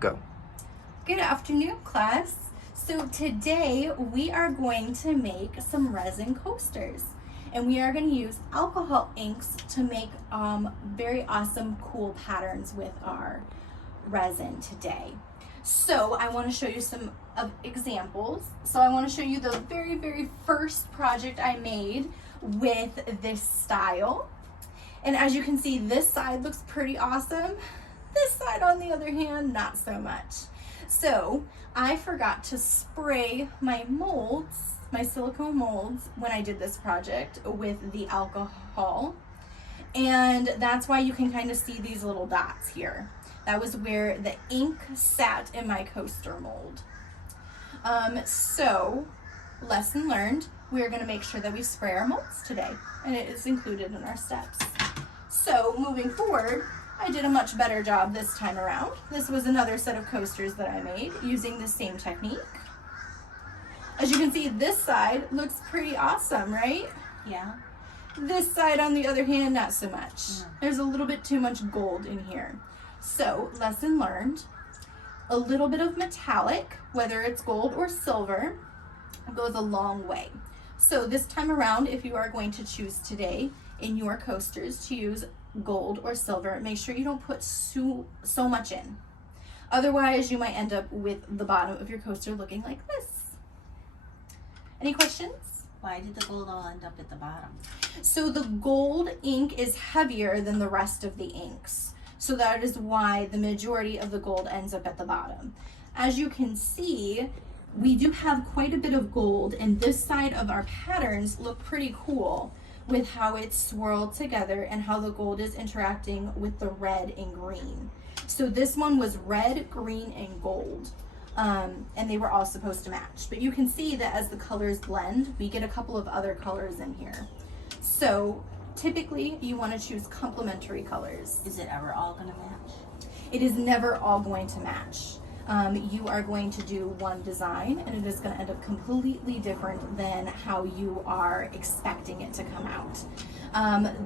Go. Good afternoon, class. So today we are going to make some resin coasters, and we are going to use alcohol inks to make very awesome, cool patterns with our resin today. So I want to show you some examples. So I want to show you the very first project I made with this style. And as you can see, this side looks pretty awesome. This side, on the other hand, not so much. So I forgot to spray my molds, my silicone molds, when I did this project with the alcohol. And that's why you can kind of see these little dots here. That was where the ink sat in my coaster mold. So lesson learned, we're going to make sure that we spray our molds today, and it is included in our steps. So moving forward, I did a much better job this time around. This was another set of coasters that I made using the same technique. As you can see, this side looks pretty awesome, right? Yeah. This side, on the other hand, not so much. There's a little bit too much gold in here. So, lesson learned, a little bit of metallic, whether it's gold or silver, goes a long way. So this time around, if you are going to choose today in your coasters to use gold or silver, make sure you don't put so much in. Otherwise, you might end up with the bottom of your coaster looking like this. Any questions? Why did the gold all end up at the bottom? So the gold ink is heavier than the rest of the inks. So that is why the majority of the gold ends up at the bottom. As you can see, we do have quite a bit of gold, and this side of our patterns look pretty cool with how it's swirled together and how the gold is interacting with the red and green. So this one was red, green, and gold, and they were all supposed to match. But you can see that as the colors blend, we get a couple of other colors in here. So typically you want to choose complementary colors. Is it ever all going to match? It is never all going to match. You are going to do one design, and it is going to end up completely different than how you are expecting it to come out.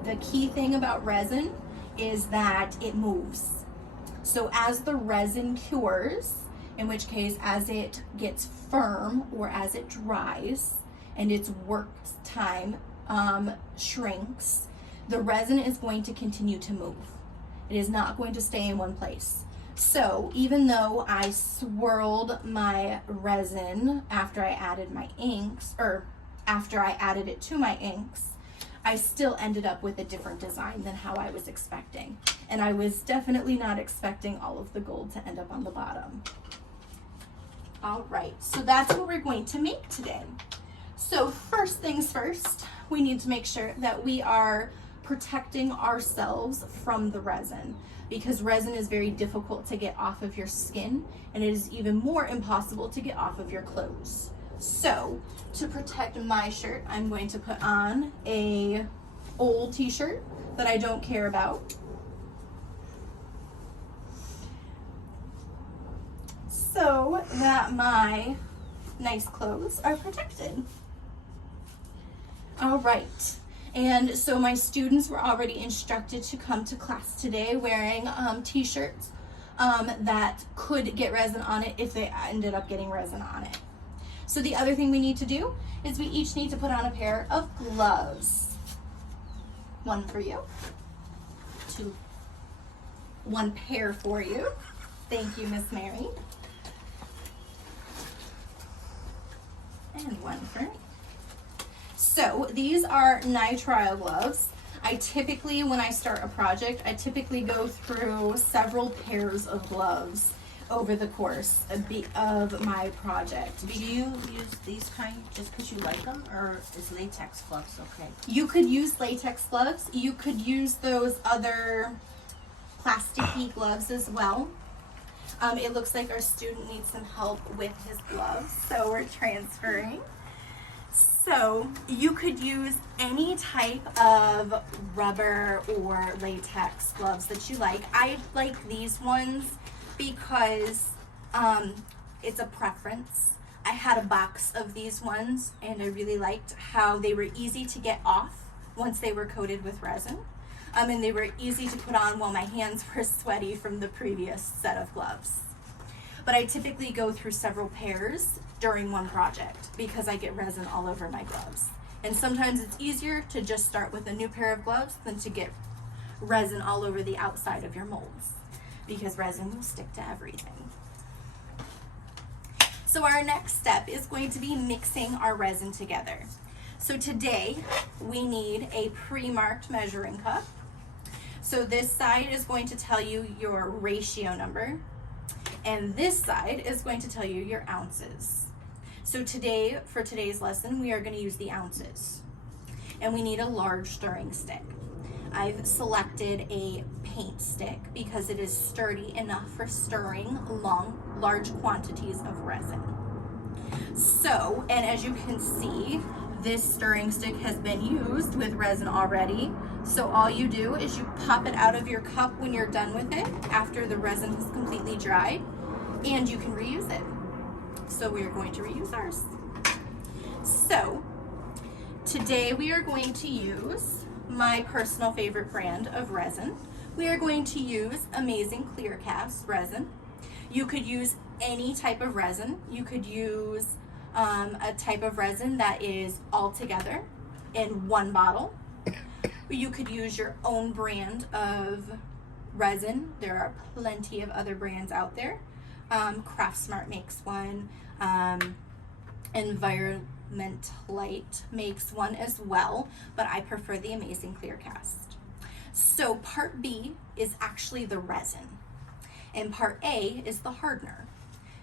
The key thing about resin is that it moves. So as the resin cures, in which case as it gets firm or as it dries and its work time shrinks, the resin is going to continue to move. It is not going to stay in one place. So even though I swirled my resin after I added my inks, or after I added it to my inks, I still ended up with a different design than how I was expecting. And I was definitely not expecting all of the gold to end up on the bottom. All right, so that's what we're going to make today. So first things first, we need to make sure that we are protecting ourselves from the resin, because resin is very difficult to get off of your skin, and it is even more impossible to get off of your clothes. So to protect my shirt, I'm going to put on a old t-shirt that I don't care about. So that my nice clothes are protected. All right. And so my students were already instructed to come to class today wearing t-shirts that could get resin on it if they ended up getting resin on it. So the other thing we need to do is we each need to put on a pair of gloves. One for you. Two. One pair for you. Thank you, Miss Mary. And one for me. So these are nitrile gloves. I typically, when I start a project, I typically go through several pairs of gloves over the course of my project. Do you use these kind just because you like them, or is latex gloves okay? You could use latex gloves. You could use those other plasticky gloves as well. It looks like our student needs some help with his gloves, so we're transferring. So you could use any type of rubber or latex gloves that you like. I like these ones because it's a preference. I had a box of these ones, and I really liked how they were easy to get off once they were coated with resin. And they were easy to put on while my hands were sweaty from the previous set of gloves. but I typically go through several pairs during one project because I get resin all over my gloves. And sometimes it's easier to just start with a new pair of gloves than to get resin all over the outside of your molds, because resin will stick to everything. So our next step is going to be mixing our resin together. So today we need a pre-marked measuring cup. So this side is going to tell you your ratio number, and this side is going to tell you your ounces. So today, for today's lesson, we are going to use the ounces, and we need a large stirring stick. I've selected a paint stick because it is sturdy enough for stirring large quantities of resin. So, and as you can see, this stirring stick has been used with resin already. So all you do is you pop it out of your cup when you're done with it, after the resin has completely dried, and you can reuse it. So we are going to reuse ours. So today we are going to use my personal favorite brand of resin. We are going to use Amazing Clear Cast resin. You could use any type of resin. You could use a type of resin that is all together in one bottle. You could use your own brand of resin. There are plenty of other brands out there. Craftsmart makes one. Environmentalite makes one as well, but I prefer the Amazing Clear Cast. So part B is actually the resin, and part A is the hardener.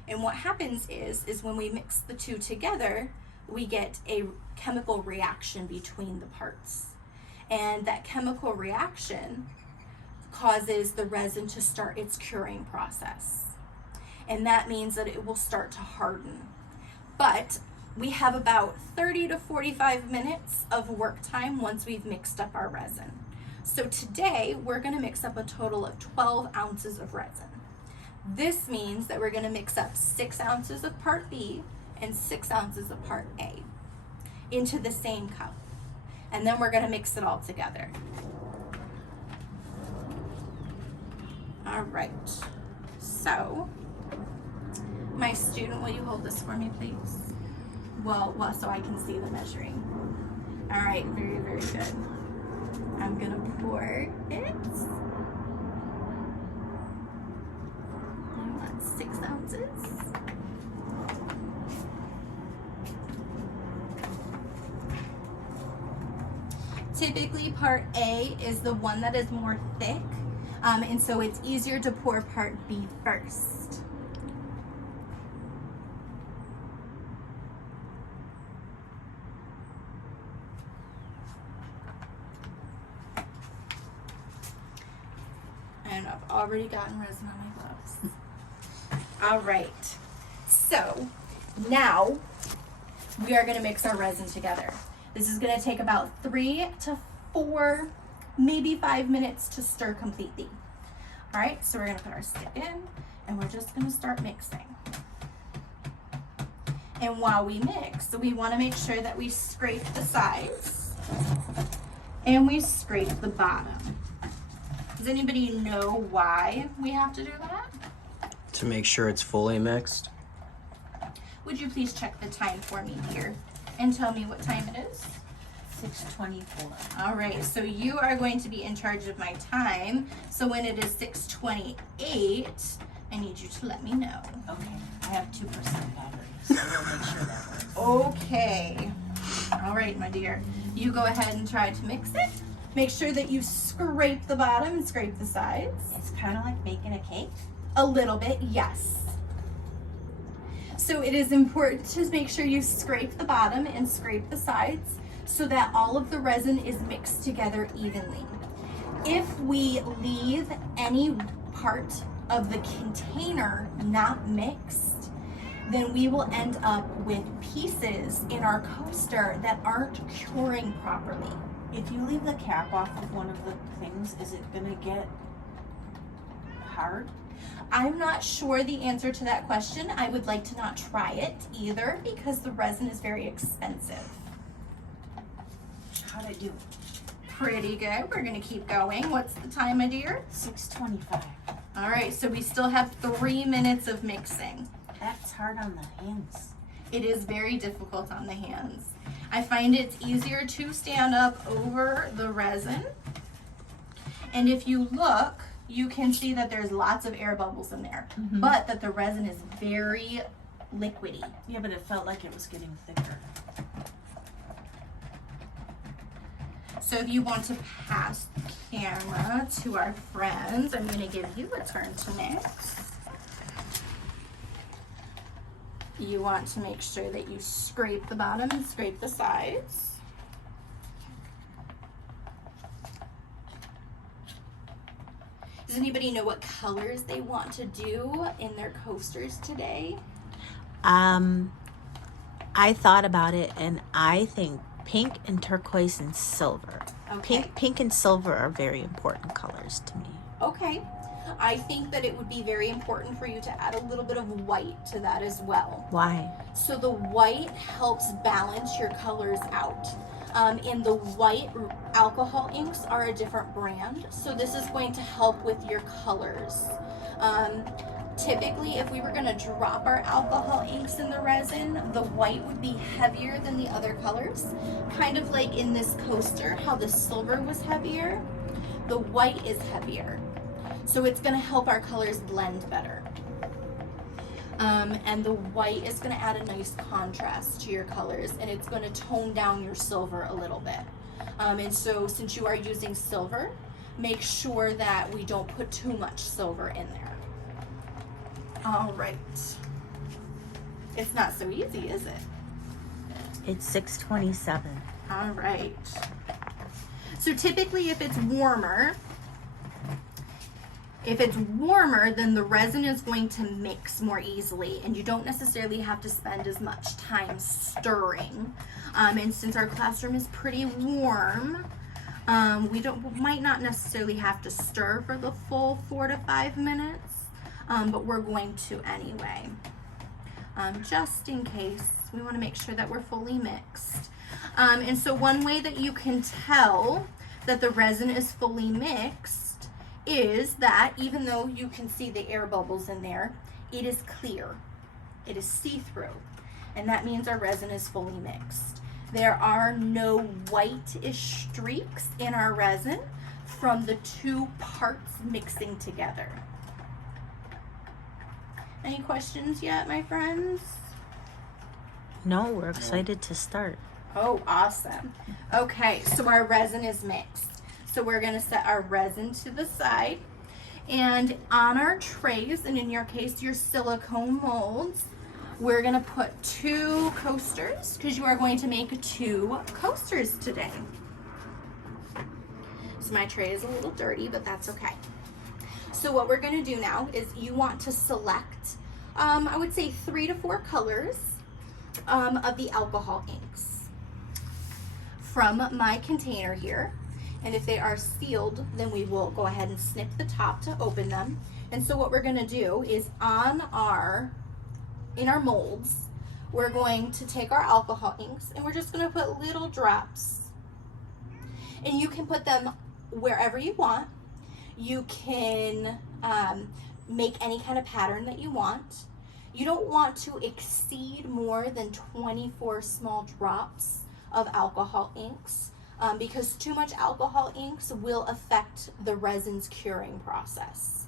And what happens is when we mix the two together, we get a chemical reaction between the parts. And that chemical reaction causes the resin to start its curing process. And that means that it will start to harden. But we have about 30 to 45 minutes of work time once we've mixed up our resin. So today we're going to mix up a total of 12 ounces of resin. This means that we're going to mix up 6 ounces of part B and 6 ounces of part A into the same cup. And then we're going to mix it all together. All right. So, my student, will you hold this for me, please? Well, so I can see the measuring. All right, very, very good. I'm going to pour it. I want 6 ounces. Typically, part A is the one that is more thick, and so it's easier to pour part B first. And I've already gotten resin on my gloves. All right, so now we are going to mix our resin together. This is going to take about 3 to 4, maybe 5 minutes to stir completely. All right, so we're going to put our stick in, and we're just going to start mixing. And while we mix, we want to make sure that we scrape the sides and we scrape the bottom. Does anybody know why we have to do that? To make sure it's fully mixed. Would you please check the time for me here and tell me what time it is? 6:24. All right, so you are going to be in charge of my time. So when it is 6:28, I need you to let me know. Okay, I have 2% battery, so we'll make sure that works. Okay. All right, my dear. You go ahead and try to mix it. Make sure that you scrape the bottom and scrape the sides. It's kind of like baking a cake. A little bit, yes. So it is important to make sure you scrape the bottom and scrape the sides so that all of the resin is mixed together evenly. If we leave any part of the container not mixed, then we will end up with pieces in our coaster that aren't curing properly. If you leave the cap off of one of the things, is it gonna get hard? I'm not sure the answer to that question. I would like to not try it either because the resin is very expensive. How'd I do? Pretty good. We're gonna keep going. What's the time, my dear? 6:25. All right, so we still have 3 minutes of mixing. That's hard on the hands. It is very difficult on the hands. I find it's easier to stand up over the resin. And if you look, you can see that there's lots of air bubbles in there, but that the resin is very liquidy. Yeah, but it felt like it was getting thicker. So if you want to pass the camera to our friends, I'm going to give you a turn to mix. You want to make sure that you scrape the bottom and scrape the sides. Does anybody know what colors they want to do in their coasters today? I thought about it, and I think pink and turquoise and silver. Okay. Pink and silver are very important colors to me. Okay. I think that it would be very important for you to add a little bit of white to that as well. Why? So the white helps balance your colors out. And the white alcohol inks are a different brand, so this is going to help with your colors. Typically, if we were going to drop our alcohol inks in the resin, the white would be heavier than the other colors. Kind of like in this coaster, how the silver was heavier, the white is heavier. So it's going to help our colors blend better. And the white is going to add a nice contrast to your colors, and it's going to tone down your silver a little bit. And so since you are using silver, make sure that we don't put too much silver in there. All right. It's not so easy, is it? It's 6:27. All right. So typically if it's warmer, then the resin is going to mix more easily, and you don't necessarily have to spend as much time stirring. And since our classroom is pretty warm, we might not necessarily have to stir for the full 4 to 5 minutes, but we're going to anyway. Just in case, we want to make sure that we're fully mixed. And so one way that you can tell that the resin is fully mixed is that even though you can see the air bubbles in there, it is clear. It is see-through. And that means our resin is fully mixed. There are no whitish streaks in our resin from the 2 parts mixing together. Any questions yet, my friends? No, we're excited to start. Oh, awesome. Okay, so our resin is mixed. So we're going to set our resin to the side, and on our trays, and in your case your silicone molds, we're going to put 2 coasters, because you are going to make 2 coasters today. So my tray is a little dirty, but that's okay. So what we're going to do now is you want to select, I would say 3 to 4 colors of the alcohol inks from my container here. And if they are sealed, then we will go ahead and snip the top to open them. And so what we're going to do is in our molds, we're going to take our alcohol inks and we're just going to put little drops. And you can put them wherever you want. You can make any kind of pattern that you want. You don't want to exceed more than 24 small drops of alcohol inks. Because too much alcohol inks will affect the resin's curing process.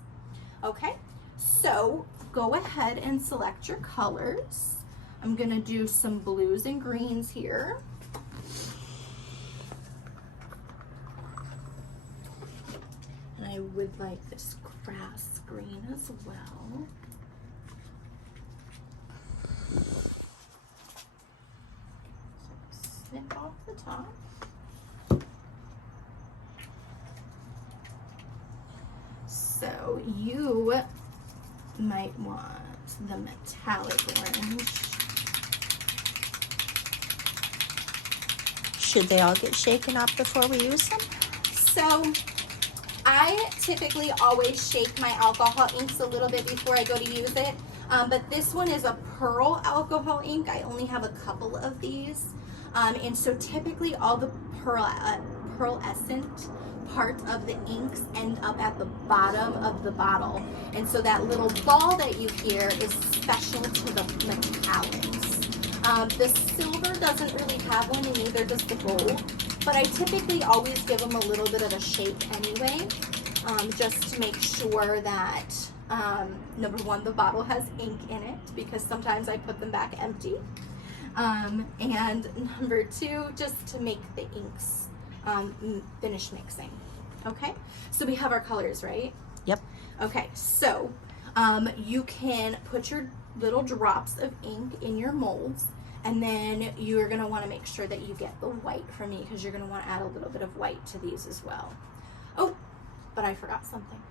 Okay, so go ahead and select your colors. I'm gonna do some blues and greens here. And I would like this grass green as well. Snip off the top. So you might want the metallic orange. Should they all get shaken up before we use them? So I typically always shake my alcohol inks a little bit before I go to use it. But this one is a pearl alcohol ink. I only have a couple of these. And so typically all the pearlescent part of the inks end up at the bottom of the bottle. And so that little ball that you hear is special to the metallics. The silver doesn't really have one, and neither does the gold. But I typically always give them a little bit of a shake anyway, just to make sure that, number one, the bottle has ink in it, because sometimes I put them back empty. And number two, just to make the inks finish mixing. Okay, so we have our colors, right? Yep. Okay, so you can put your little drops of ink in your molds, and then you're going to want to make sure that you get the white from me, because you're going to want to add a little bit of white to these as well. Oh, but I forgot something.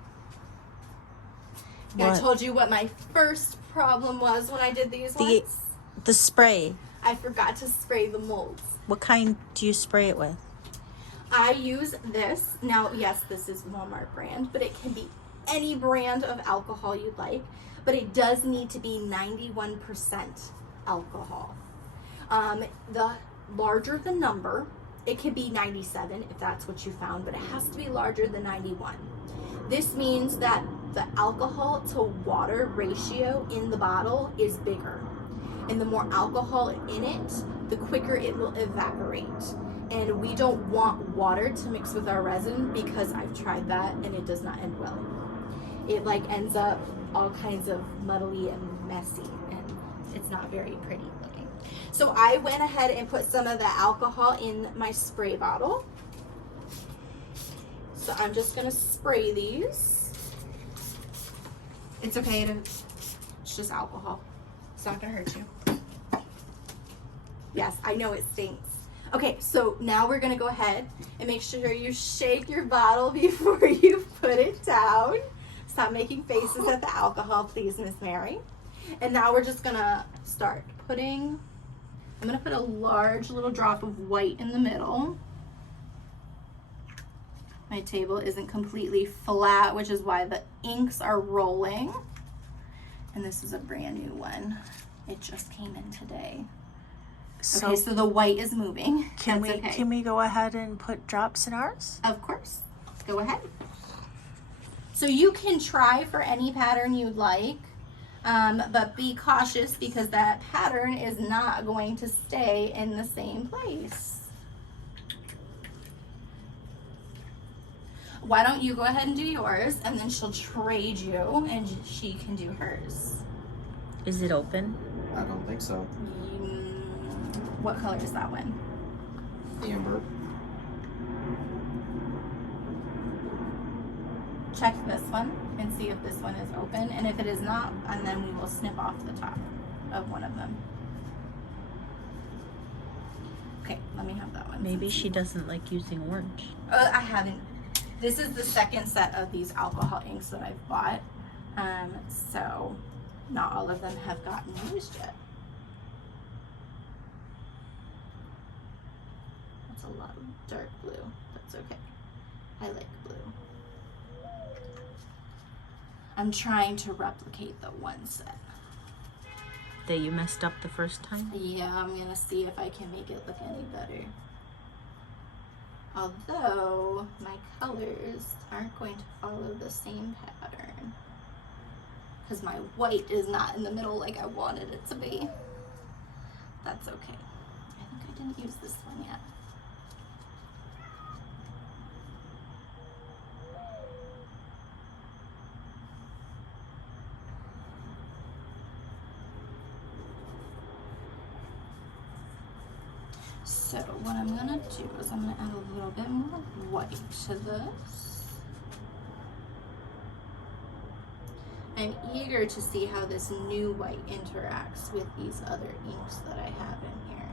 What? I told you what my first problem was when I did these ones. The spray. I forgot to spray the molds. What kind do you spray it with? I use this. Now, yes, this is Walmart brand, but it can be any brand of alcohol you'd like, but it does need to be 91% alcohol. The larger the number, it could be 97 if that's what you found, but it has to be larger than 91. This means that the alcohol to water ratio in the bottle is bigger. And the more alcohol in it, the quicker it will evaporate. And we don't want water to mix with our resin, because I've tried that and it does not end well. It like ends up all kinds of muddly and messy, and it's not very pretty looking. So I went ahead and put some of the alcohol in my spray bottle. So I'm just gonna spray these. It's okay it's just alcohol. It's not gonna hurt you. Yes, I know it stinks. Okay, so now we're gonna go ahead and make sure you shake your bottle before you put it down. Stop making faces at the alcohol, please, Miss Mary. And now we're just gonna start putting, I'm gonna put a large little drop of white in the middle. My table isn't completely flat, which is why the inks are rolling. And this is a brand new one. It just came in today. Okay, so the white is moving. Can we go ahead and put drops in ours? Of course. Go ahead. So you can try for any pattern you'd like, but be cautious, because that pattern is not going to stay in the same place. Why don't you go ahead and do yours, and then she'll trade you, and she can do hers. Is it open? I don't think so. What color is that one? Amber. Check this one and see if this one is open, and if it is not, and then we will snip off the top of one of them. Okay, let me have that one. Maybe she doesn't like using orange. I haven't. This is the second set of these alcohol inks that I've bought, so not all of them have gotten used yet. That's a lot of dark blue. That's okay. I like blue. I'm trying to replicate the one set. That you messed up the first time? Yeah, I'm gonna see if I can make it look any better. Although my colors aren't going to follow the same pattern, because my white is not in the middle like I wanted it to be. That's okay. I think I didn't use this one yet. So what I'm gonna do is I'm gonna add a little bit more white to this. I'm eager to see how this new white interacts with these other inks that I have in here.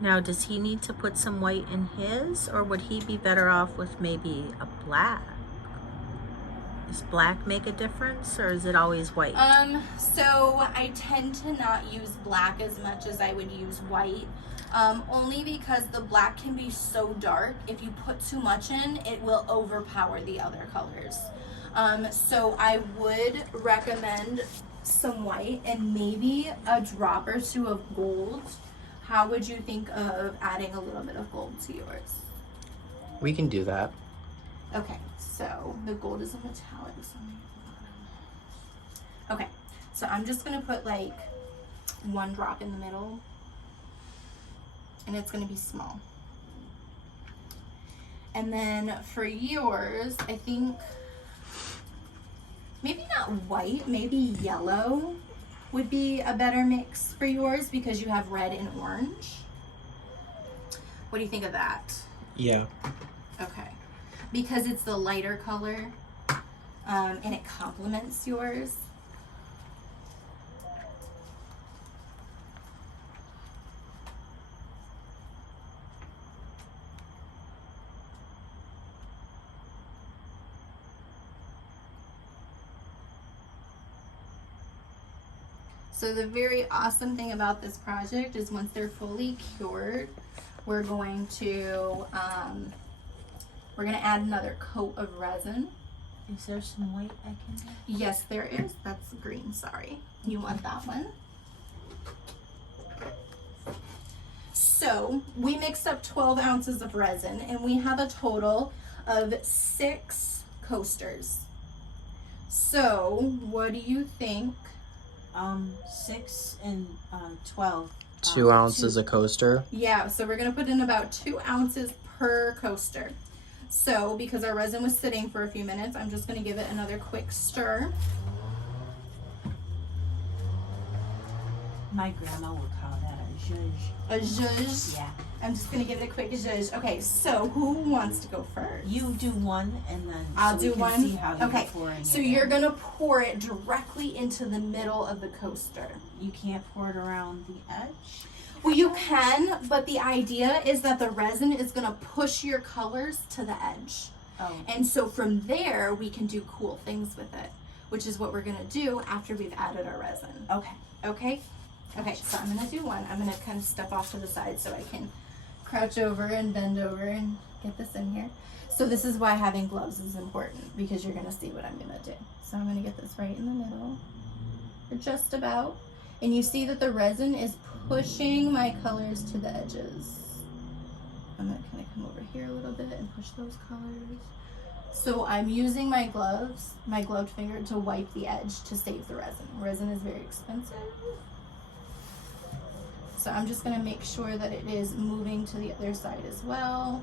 Now, does he need to put some white in his, or would he be better off with maybe a black? Does black make a difference, or is it always white? So I tend to not use black as much as I would use white. Only because the black can be so dark. If you put too much in, it will overpower the other colors. So I would recommend some white and maybe a drop or two of gold. How would you think of adding a little bit of gold to yours? We can do that. Okay, so the gold is a metallic. Okay, so I'm just gonna put like 1 drop in the middle, and it's gonna be small. And then for yours, I think maybe not white, maybe yellow would be a better mix for yours because you have red and orange. What do you think of that? Yeah. Okay, because it's the lighter color and it complements yours. So the very awesome thing about this project is once they're fully cured, we're going to add another coat of resin. Is there some white I can do? Yes, there is. That's green, sorry. You want that one. So we mixed up 12 ounces of resin and we have a total of 6 coasters. So what do you think? 6 and 12. 2 ounces a coaster. Yeah, so we're gonna put in about 2 ounces per coaster. So because our resin was sitting for a few minutes, I'm just gonna give it another quick stir. My grandma would call that a zhuzh. A zhuzh. Yeah. I'm just gonna give it a quick zhuzh. Okay, so who wants to go first? You do one and then I'll so do we can one. see how you're Okay, pouring so it you're in. gonna pour it directly into the middle of the coaster. You can't pour it around the edge. Well, you can, but the idea is that the resin is gonna push your colors to the edge. Oh. And so from there, we can do cool things with it, which is what we're gonna do after we've added our resin. Okay. Okay? Okay, so I'm gonna do one. I'm gonna kind of step off to the side so I can crouch over and bend over and get this in here. So this is why having gloves is important, because you're gonna see what I'm gonna do. So I'm gonna get this right in the middle, or just about. And you see that the resin is pushing my colors to the edges. I'm gonna kind of come over here a little bit and push those colors. So I'm using my gloves, my gloved finger, to wipe the edge to save the resin. Resin is very expensive. So I'm just gonna make sure that it is moving to the other side as well,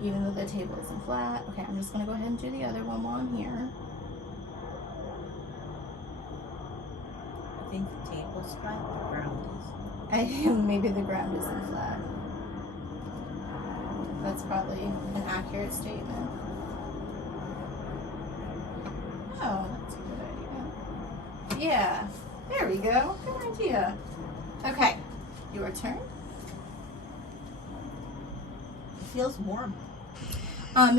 even though the table isn't flat. Okay, I'm just gonna go ahead and do the other one while I'm here. I think the table's flat, the ground is. I think maybe the ground isn't flat. That's probably an accurate statement. Oh, that's a good idea. Yeah, there we go. Good idea. Okay, your turn. It feels warm.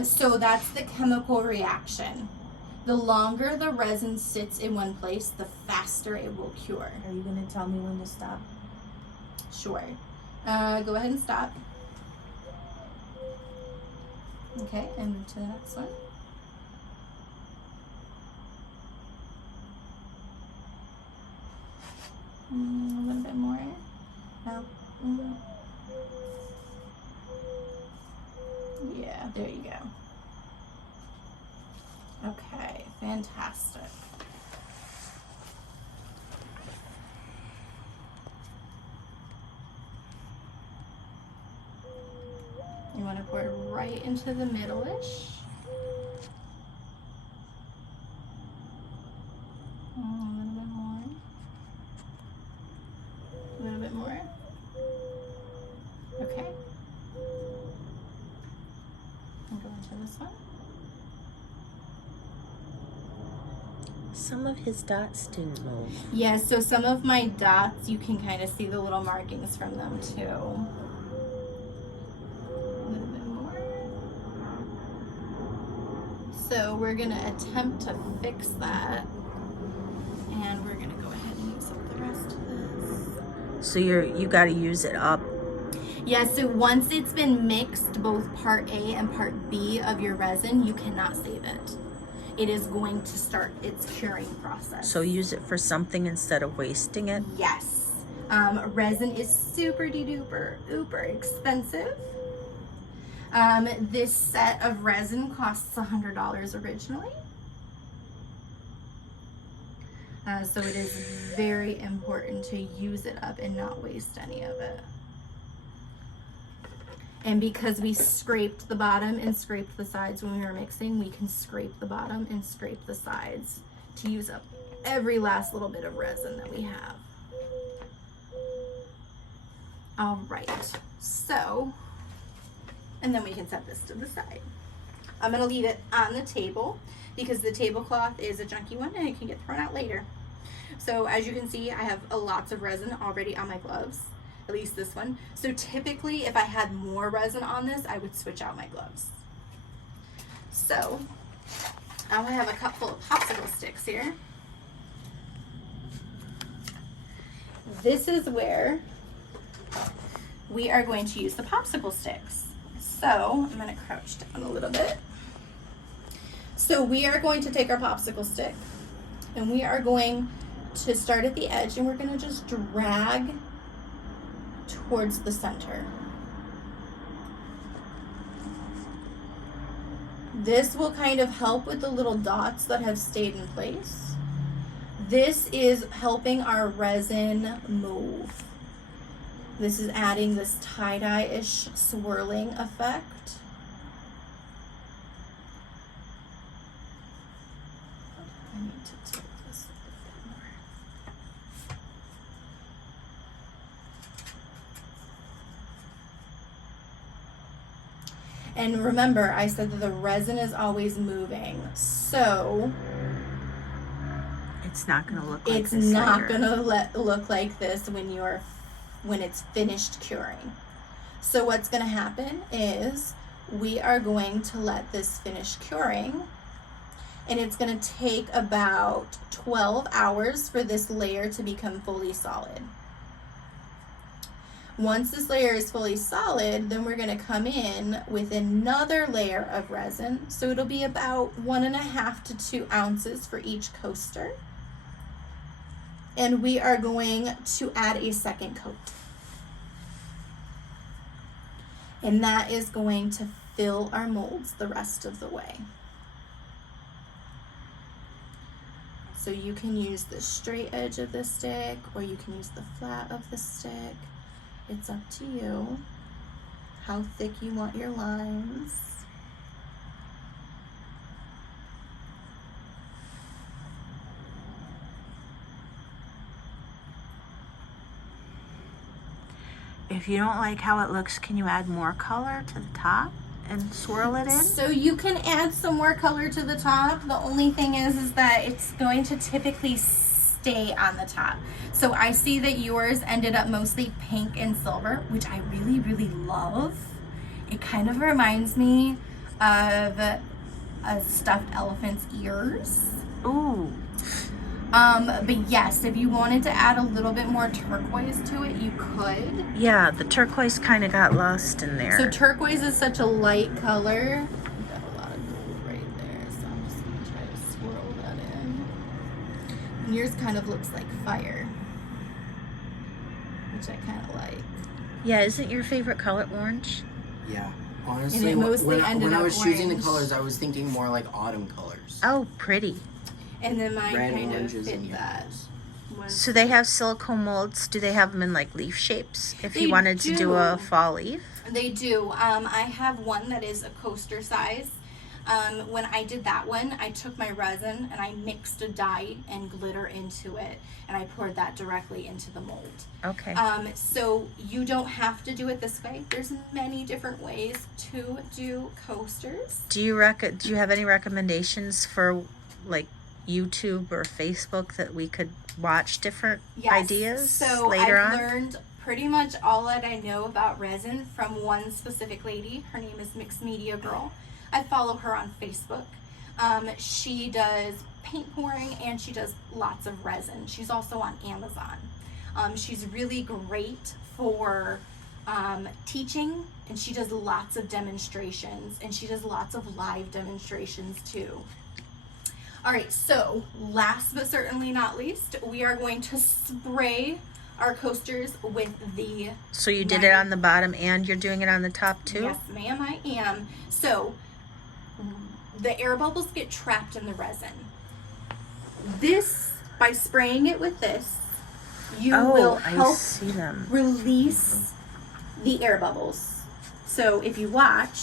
So that's the chemical reaction. The longer the resin sits in one place, the faster it will cure. Are you gonna tell me when to stop? Sure. Go ahead and stop. Okay, and move to the next one. A little bit more. Yeah, there you go. Okay, fantastic. You want to pour it right into the middle-ish. A little bit more. A little bit more. Okay. And go into this one. Some of his dots didn't move. Yeah, so some of my dots, you can kind of see the little markings from them too. So we're gonna attempt to fix that, and we're gonna go ahead and use up the rest of this. So you got to use it up. Yeah, so once it's been mixed, both part A and part B of your resin, you cannot save it. It is going to start its curing process. So use it for something instead of wasting it. Yes. Resin is super duper expensive. This set of resin costs $100 originally. So it is very important to use it up and not waste any of it. And because we scraped the bottom and scraped the sides when we were mixing, we can scrape the bottom and scrape the sides to use up every last little bit of resin that we have. All right, so, and then we can set this to the side. I'm gonna leave it on the table because the tablecloth is a junky one and it can get thrown out later. So as you can see, I have lots of resin already on my gloves, at least this one. So typically if I had more resin on this, I would switch out my gloves. So I have a cup full of popsicle sticks here. This is where we are going to use the popsicle sticks. So I'm gonna crouch down a little bit. So we are going to take our popsicle stick and we are going to start at the edge and we're gonna just drag towards the center. This will kind of help with the little dots that have stayed in place. This is helping our resin move. This is adding this tie-dye-ish swirling effect. I need to tilt this a bit more. And remember, I said that the resin is always moving, so It's not going to look like it's this not later. gonna look like this when it's finished curing. So what's gonna happen is we are going to let this finish curing, and it's gonna take about 12 hours for this layer to become fully solid. Once this layer is fully solid, then we're gonna come in with another layer of resin. So it'll be about 1.5 to 2 ounces for each coaster. And we are going to add a second coat. And that is going to fill our molds the rest of the way. So you can use the straight edge of the stick or you can use the flat of the stick. It's up to you how thick you want your lines. If you don't like how it looks, can you add more color to the top and swirl it in? So you can add some more color to the top. The only thing is that it's going to typically stay on the top. So I see that yours ended up mostly pink and silver, which I really, really love. It kind of reminds me of a stuffed elephant's ears. Ooh. But yes, if you wanted to add a little bit more turquoise to it, you could. Yeah, the turquoise kind of got lost in there. So turquoise is such a light color. I've got a lot of gold right there, so I'm just gonna try to swirl that in. And yours kind of looks like fire, which I kind of like. Yeah, isn't your favorite color orange? Yeah. And Honestly, it mostly when ended I up was choosing the orange. colors, I was thinking more like autumn colors. Oh, pretty. And then mine Red, kind of oranges, fit and that. yellows. one. So they have silicone molds. Do they have them in like leaf shapes? If They you wanted to do a do. fall leaf? They do. I have one that is a coaster size. When I did that one, I took my resin and I mixed a dye and glitter into it, and I poured that directly into the mold. Okay. So you don't have to do it this way. There's many different ways to do coasters. Do you have any recommendations for like YouTube or Facebook that we could watch different ideas So later I've on? learned pretty much all that I know about resin from one specific lady. Her name is Mixed Media Girl. I follow her on Facebook. She does paint pouring and she does lots of resin. She's also on Amazon. She's really great for teaching, and she does lots of demonstrations, and she does lots of live demonstrations too. All right, so last but certainly not least, we are going to spray our coasters with the So you did it on the bottom and you're doing it on the top too? Yes, ma'am, I am. So the air bubbles get trapped in the resin. This, by spraying it with this, you will I help see them. release the air bubbles. So if you watch,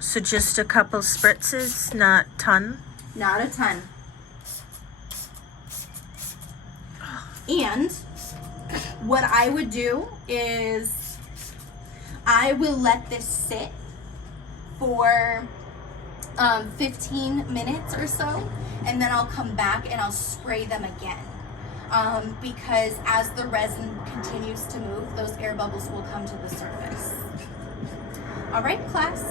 So just a couple spritzes, not ton? not a ton. And what I would do is I will let this sit for 15 minutes or so, and then I'll come back and I'll spray them again. Because as the resin continues to move, those air bubbles will come to the surface. All right, class.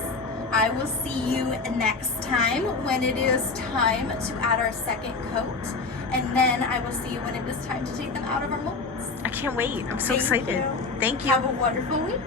I will see you next time when it is time to add our second coat. And then I will see you when it is time to take them out of our molds. I can't wait. I'm so Thank excited. you. Thank you. Have a wonderful week.